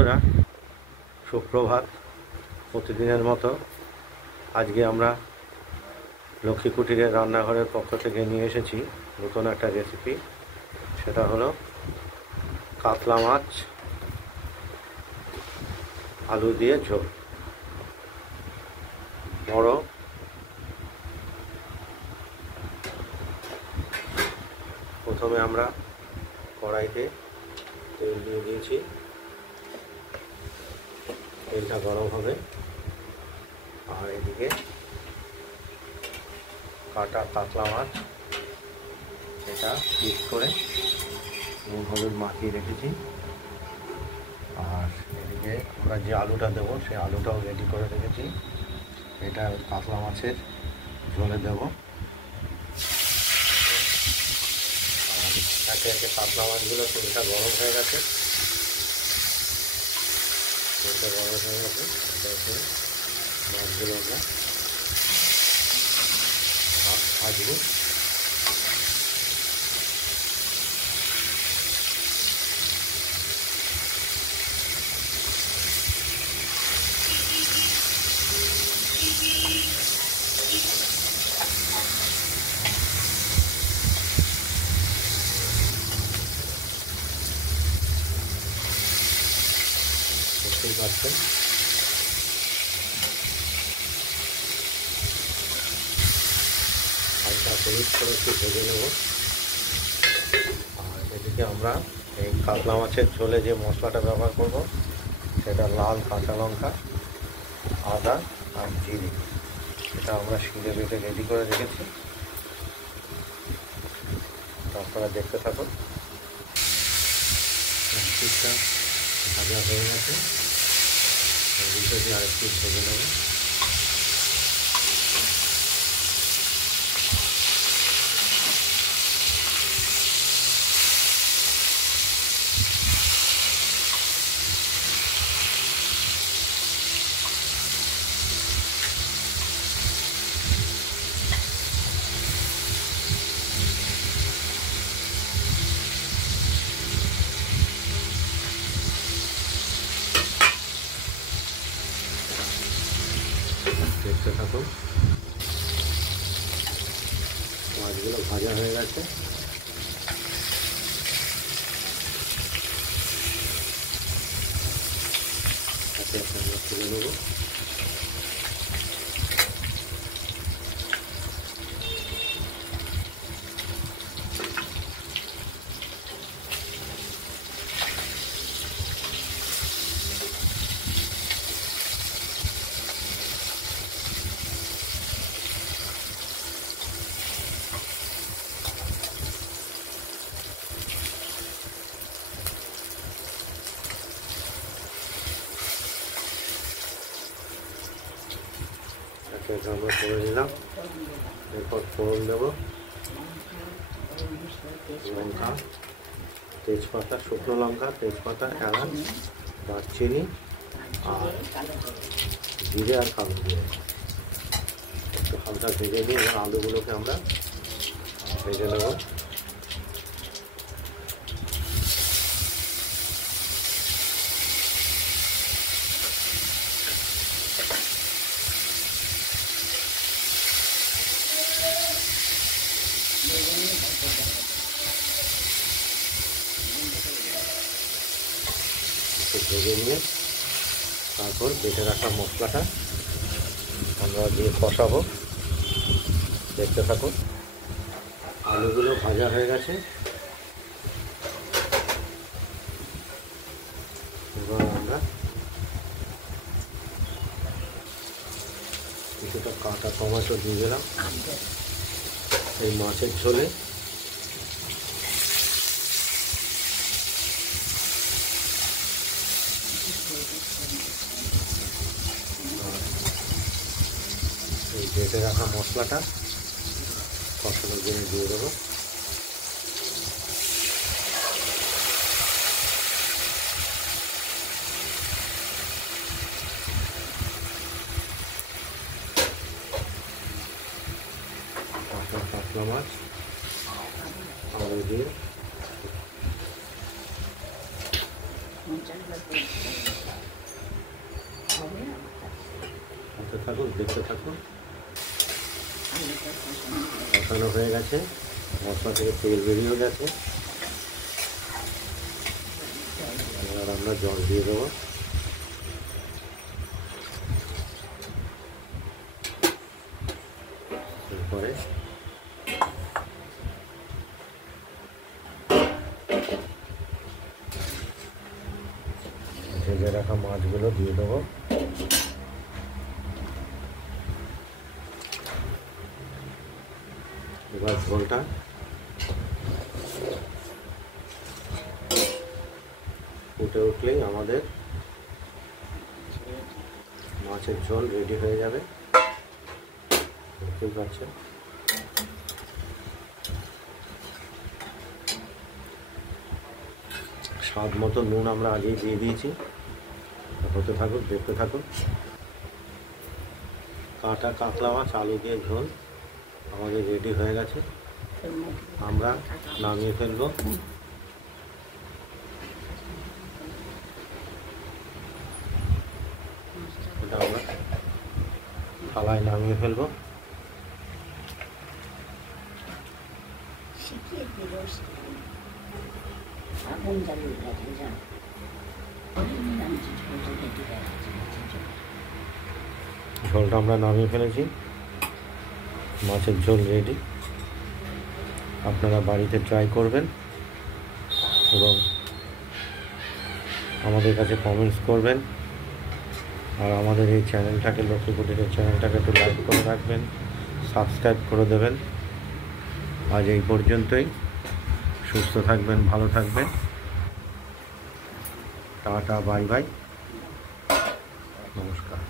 বন্ধুরা, সুপ্রভাত। প্রতিদিনের মতো আজকে আমরা লক্ষ্মী কুটিরের রান্নাঘরের পক্ষ থেকে নিয়ে এসেছি নতুন একটা রেসিপি। সেটা হলো কাতলা মাছ আলু দিয়ে ঝোল। বড় প্রথমে আমরা কড়াইতে তেল দিয়ে দিয়েছি। তেলটা গরম হবে আর এদিকে কাটা কাতলা মাছ এটা পিস করে নুন হলুদ মাখিয়ে রেখেছি। আর এদিকে আমরা যে আলুটা দেবো সেই আলুটাও রেডি করে রেখেছি। এটা কাতলা মাছের ঝোলে দেবো। আর একে একে কাতলা মাছগুলো তেলটা গরম হয়ে গেছে। তেলটা গরম হয়ে গেছে, একে মাছগুলো আমরা ভাজবো। দেখতেই পাচ্ছেন হালকা হলুদ করে একটু ভেজে নেব। আর এদিকে আমরা এই কাতলা মাছের ঝোলে যে মশলাটা ব্যবহার করব সেটা লাল কাঁচা লঙ্কা, আদা আর জিরে, এটা আমরা শিলে বেটে রেডি করে রেখেছি। আপনারা দেখতে থাকুন। পিসটা ভাজা হয়ে গেছে, আরেকটু ভেজে নেব। দেখতে থাকুন, মাছগুলো ভাজা হয়ে গেছে। তাতে আমরা তুলে নেব। আমরা করে নিলাম। এরপর ফোড়ন দেবো লঙ্কা, তেজপাতা, শুকনো লঙ্কা, তেজপাতা, এলাচ, দারচিনি আর জিরে আর কালো জিরে একটু হালকা ভেজে নিয়ে এবার আলুগুলোকে আমরা ভেজে নেব। ভেজে নিয়ে তারপর বেটে রাখা মশলাটা আমরা দিয়ে কষাবো। দেখতে থাকুন। আলুগুলো ভাজা হয়ে গেছে, এবার আমরা কিছুটা কাঁচা টমেটো দিয়ে দিলাম এই মাছের ঝোলে। এই বেটে রাখা মশলাটা কষানোর জন্য দিয়ে দেবো। কাতলা মাছ আলু দিয়ে হতে থাকুন, দেখতে থাকুন। কষানো হয়ে গেছে, মশলা থেকে তেল বেরিয়েও গেছে। এবার আমরা জল দিয়ে দেবো। এরপরে ভেজে রাখা মাছগুলো দিয়ে দেবো। এবার ঝোলটা ফুটে উঠলেই আমাদের মাছের ঝোল রেডি হয়ে যাবে। দেখতেই পাচ্ছেন। স্বাদ মতো নুন আমরা আগেই দিয়ে দিয়েছি। হতে থাকুন, দেখতে থাকুন। কাটা কাতলা মাছ আলু দিয়ে ঝোল আমাদের রেডি হয়ে গেছে। আমরা নামিয়ে ফেলবো। এটা আমরা থালায় নামিয়ে ফেলবো। ঝোলটা আমরা নামিয়ে ফেলেছি। মাছের ঝোল রেডি। আপনারা বাড়িতে ট্রাই করবেন এবং আমাদের কাছে কমেন্টস করবেন। আর আমাদের এই চ্যানেলটাকে, লক্ষ্মী কুটিরের চ্যানেলটাকে একটু লাইক করে রাখবেন, সাবস্ক্রাইব করে দেবেন। আজ এই পর্যন্তই। সুস্থ থাকবেন, ভালো থাকবেন। টাটা, বাই বাই, নমস্কার।